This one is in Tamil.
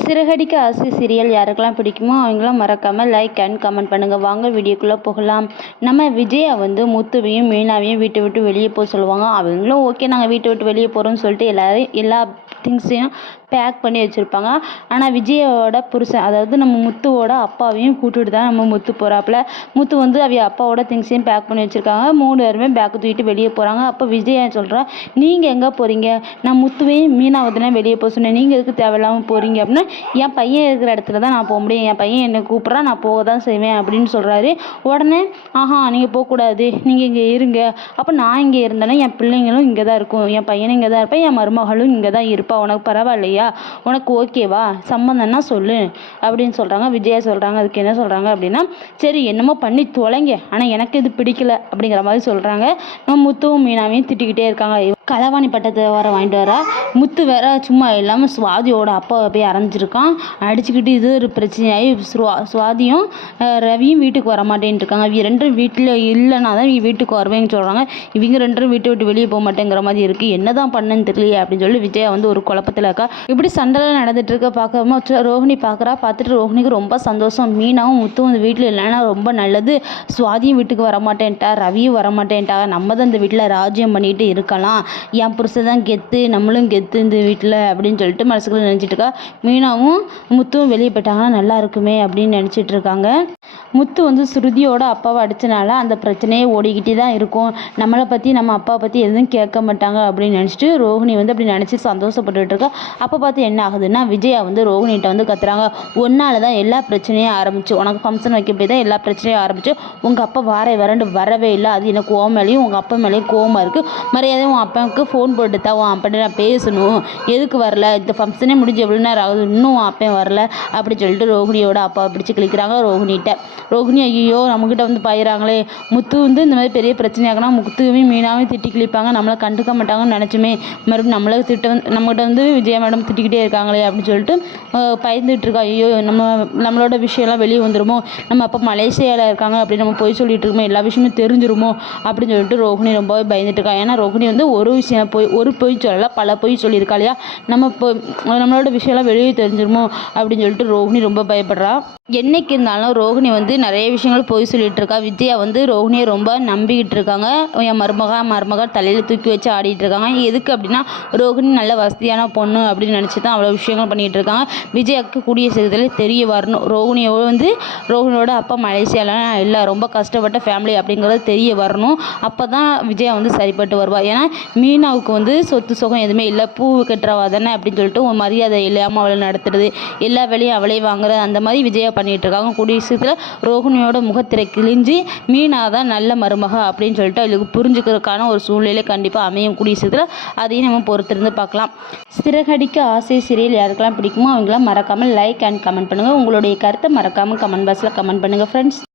சிறகடிக்க ஆசை சீரியல் யாருக்கெல்லாம் பிடிக்குமோ அவங்களாம் மறக்காமல் லைக் அண்ட் கமெண்ட் பண்ணுங்கள். வாங்க வீடியோக்குள்ளே போகலாம். நம்ம விஜயா வந்து முத்துவையும் மீனாவையும் வீட்டை விட்டு வெளியே போக சொல்லுவாங்க. அவங்களும் ஓகே நாங்கள் வீட்டை விட்டு வெளியே போகிறோம்னு சொல்லிட்டு எல்லா திங்ஸையும் பேக் பண்ணி வச்சுருப்பாங்க. ஆனால் விஜயோட புருஷன், அதாவது நம்ம முத்துவோட அப்பாவையும் கூட்டிகிட்டு தான் நம்ம முத்து போகிறாப்புல. முத்து வந்து அப்பாவோட திங்ஸையும் பேக் பண்ணி வச்சுருக்காங்க. 3 பேருமே பேக்கு தூக்கிட்டு வெளியே போகிறாங்க. அப்போ விஜயா சொல்கிறா, நீங்கள் எங்கே போகிறீங்க? நான் முத்துவையும் மீனாவை தானே வெளியே போக சொன்னேன், நீங்கள் எதுக்கு தேவையில்லாமல் போகிறீங்க அப்படின்னா, என் பையன் இருக்கிற இடத்துல தான் நான் போக முடியும், என் பையன் என்னை கூப்பிட்றா, நான் போக தான் செய்வேன் அப்படின்னு சொல்கிறாரு. உடனே நீங்கள் போகக்கூடாது, நீங்கள் இங்கே இருங்க. அப்போ நான் இங்கே இருந்தேன்னா என் பிள்ளைங்களும் இங்கே தான் இருக்கும், என் பையனும் இங்கே தான் இருப்பேன், என் மருமகளும் இங்கே தான் இருப்பா, உனக்கு பரவாயில்லையா, உனக்கு ஓகேவா, சம்மந்தம்னா சொல்லு அப்படின்னு சொல்கிறாங்க. விஜயா சொல்கிறாங்க. அதுக்கு என்ன சொல்கிறாங்க அப்படின்னா, சரி என்னமோ பண்ணி தொலைங்க, ஆனால் எனக்கு இது பிடிக்கல அப்படிங்கிற மாதிரி சொல்கிறாங்க. நம்ம முத்துவும் மீனாவையும் திட்டிக்கிட்டே இருக்காங்க. களவாணி பட்டத்தை வர வாங்கிட்டு வரா. முத்து வேற சும்மா இல்லாமல் சுவாதியோட அப்பாவை போய் அரைஞ்சிருக்கான். அடிச்சுக்கிட்டு இது ஒரு பிரச்சனையாகி சுவாதியும் ரவியும் வீட்டுக்கு வர மாட்டேன்ட்டு இருக்காங்க. இவங்க 2 வீட்டில் இல்லைனா தான் இவங்க வீட்டுக்கு வருவேன்னு சொல்கிறாங்க. இவங்க 2 வீட்டை விட்டு வெளியே போக மாட்டேங்கிற மாதிரி இருக்குது. என்ன தான் பண்ணன்னு தெரியலையே அப்படின்னு சொல்லி விஜயா வந்து ஒரு குழப்பத்தில் இருக்கா. இப்படி சண்டைலாம் நடந்துட்டு இருக்க பார்க்காம ரோஹிணி பார்த்துட்டு ரோஹிணிக்கு ரொம்ப சந்தோஷம். மீனாவும் முத்துவும் இந்த வீட்டில் இல்லைன்னா ரொம்ப நல்லது. சுவாதியும் வீட்டுக்கு வர மாட்டேன்ட்டா, ரவியும் வர மாட்டேன்ட்டா, நம்ம தான் இந்த வீட்டில் ராஜ்யம் பண்ணிட்டு இருக்கலாம், என் புருஷன் தான் கெத்து, நம்மளும் கெத்து இந்த வீட்டில் அப்படின்னு சொல்லிட்டு மனசுக்குள்ள நினச்சிட்டு இருக்கா. மீனாவும் முத்துவும் வெளியே போயிட்டாங்கன்னா நல்லா இருக்குமே அப்படின்னு நினச்சிட்டு இருக்காங்க. முத்து வந்து ஸ்ருதியோட அப்பாவை அடித்தனால அந்த பிரச்சனையே ஓடிக்கிட்டே தான் இருக்கும். நம்மளை பற்றி நம்ம அப்பாவை பற்றி எதுவும் கேட்க மாட்டாங்க அப்படின்னு நினச்சிட்டு ரோஹிணி வந்து அப்படி நினச்சி சந்தோஷப்பட்டுட்டு இருக்கா. அப்போ பார்த்து என்ன ஆகுதுன்னா, விஜயா வந்து ரோஹிணிகிட்ட வந்து கத்துறாங்க, ஒன்னால தான் எல்லா பிரச்சனையும் ஆரம்பிச்சு, உனக்கு ஃபங்க்ஷன் வைக்க போய் தான் எல்லா பிரச்சனையும் ஆரம்பிச்சு, உங்கள் அப்பா வரண்டு வரவே இல்லை, அது எனக்கு கோவம் மேலேயும் உங்கள் அப்பா மேலேயும் கோவமாக இருக்குது, மரியாதையும் உன் அப்பாவுக்கு ஃபோன் போட்டு தான் உன் அப்பா நான் பேசணும், எதுக்கு வரல, இந்த ஃபங்க்ஷனே முடிஞ்சு எவ்வளோ நேரம் ஆகுது, இன்னும் உன் அப்பா வரல அப்படின்னு சொல்லிட்டு ரோஹிணியோட அப்பாவை பிடிச்சி கிளிக்கிறாங்க. ரோஹிணி ஐயோ நம்மக்கிட்ட வந்து பாயிறாங்களே, முத்து வந்து இந்த மாதிரி பெரிய பிரச்சனையாகனா முத்துவையும் மீனாவையும் திட்டி கிழிப்பாங்க, நம்மளை கண்டுக்க மாட்டாங்கன்னு நினச்சுமே மறுபடியும் நம்மகிட்ட வந்து விஜயா மேடம் திட்டிக்கிட்டே இருக்காங்களே அப்படின்னு சொல்லிட்டு பயந்துட்டு இருக்கா. ஐயோ நம்மளோட விஷயம்லாம் வெளியே வந்துடுமோ, நம்ம அப்போ மலேசியாவில் இருக்காங்க அப்படின்னு நம்ம போய் சொல்லிட்டு இருக்கோமோ, எல்லா விஷயமும் தெரிஞ்சிருமோ அப்படின்னு சொல்லிட்டு ரோஹிணி ரொம்பவே பயந்துட்டு இருக்கா. ஏன்னா ரோஹிணி வந்து ஒரு பொய் சொல்லலை, பல பொய் சொல்லியிருக்கா இல்லையா, நம்மளோட விஷயம்லாம் வெளியே தெரிஞ்சிருமோ அப்படின்னு சொல்லிட்டு ரோஹிணி ரொம்ப பயப்படுறா. என்னைக்கு இருந்தாலும் ரோஹிணி வந்து நிறைய விஷயங்கள் போய் சொல்லிட்டு இருக்கா. விஜயா வந்து ரோஹிணியை ரொம்ப நம்பிக்கிட்டு இருக்காங்க. என் மருமக தலையில் தூக்கி வச்சு ஆடிட்டு இருக்காங்க. எதுக்கு அப்படின்னா, ரோஹிணி நல்ல வசதியான பொண்ணு அப்படின்னு நினச்சி தான் அவ்வளோ விஷயங்கள் பண்ணிகிட்டு இருக்காங்க. விஜயாவுக்கு கூடிய சீக்கிரத்தில் தெரிய வரணும், ரோஹிணியோட அப்பா மலேசியாவில் இல்லை, ரொம்ப கஷ்டப்பட்ட ஃபேமிலி அப்படிங்கிறது தெரிய வரணும். அப்போ தான் விஜயா வந்து சரிப்பட்டு வருவாள். ஏன்னா மீனாவுக்கு வந்து சொத்து சுகம் எதுவுமே இல்லை, பூ கட்டுறவா தானே அப்படின்னு சொல்லிட்டு ஒரு மரியாதை இல்லாமல் அவளை நடத்துறது, எல்லா வேலையும் அவளே வாங்குறது, அந்த மாதிரி விஜயா பண்ணிட்டு இருக்காங்க. கூடிய விஷயத்தில் ரோஹிணியோட முகத்திரை கிழிஞ்சு மீனா தான் நல்ல மருமக அப்படின்னு சொல்லிட்டு அவளுக்கு புரிஞ்சுக்கிறதுக்கான ஒரு சூழ்நிலை கண்டிப்பாக அமையும் கூடிய விஷயத்தில். அதையும் நம்ம பொறுத்திருந்து பார்க்கலாம். சிறகடிக்க ஆசை சீரியல் யாருக்கெல்லாம் பிடிக்குமோ அவங்களாம் மறக்காமல் லைக் அண்ட் கமெண்ட் பண்ணுங்கள். உங்களுடைய கருத்தை மறக்காமல் கமெண்ட் பாக்ஸில் கமெண்ட் பண்ணுங்கள் ஃப்ரெண்ட்ஸ்.